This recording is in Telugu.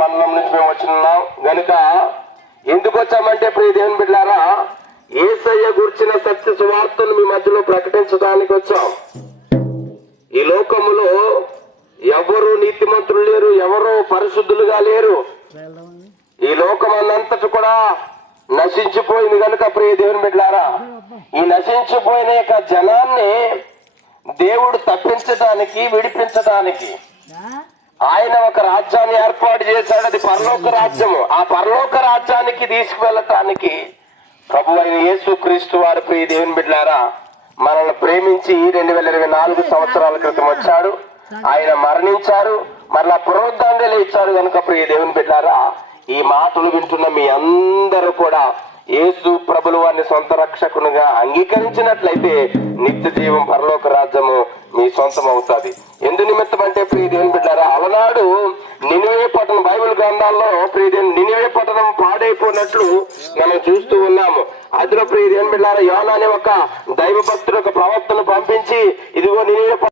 మండలం నుంచి మేము వచ్చినాం గనుక ఎందుకు వచ్చామంటే ప్రియ దేవుని బిడ్డలారా, యేసయ్య గురించిన సత్య సువార్తను మీ మధ్యలో ప్రకటించడానికి వచ్చాం. ఈ లోకములో ఎవరు నీతిమంతులు లేరు, ఎవరు పరిశుద్ధులుగా లేరు. ఈ లోకం అన్నంతటి కూడా నశించిపోయింది కనుక ప్రియ దేవుని బిడ్డలారా, ఈ నశించిపోయిన యొక్క జనాన్ని దేవుడు తప్పించడానికి, విడిపించడానికి ఆయన ఒక రాజ్యాన్ని ఏర్పాటు చేశాడు. అది పరలోక రాజ్యము. ఆ పరలోక రాజ్యానికి తీసుకువెళ్ళటానికి ప్రభు అయిన యేసుక్రీస్తు వారు ప్రియ దేవుని బిడ్డలారా మనల్ని ప్రేమించి 2024 సంవత్సరాల క్రితం వచ్చాడు. ఆయన మరణించారు, మరలా పునరుద్ధానం లేచారు కనుక ప్రియ దేవుని బిడ్డలారా, ఈ మాటలు వింటున్న మీ అందరూ కూడా యేసు ప్రభులు వారిని సొంత రక్షకునిగా అంగీకరించినట్లయితే నిత్య జీవం పరలోక రాజ్యము మీ సొంతం అవుతుంది. ఎందు నిమిత్తం అంటే ప్రియ దేవుని బిడ్డారా, అలనాడు నినివే పట్టణం, బైబిల్ గ్రంథాల్లో ప్రియ దేవుని నినివే పట్టణం పాడైపోయినట్లు మనం చూస్తూ ఉన్నాము. అందులో ప్రియ దేవుని బిడ్డారా, యోనా అనే ఒక దైవ భక్తుడు ఒక ప్రవక్తను పంపించి ఇదిగో నినివే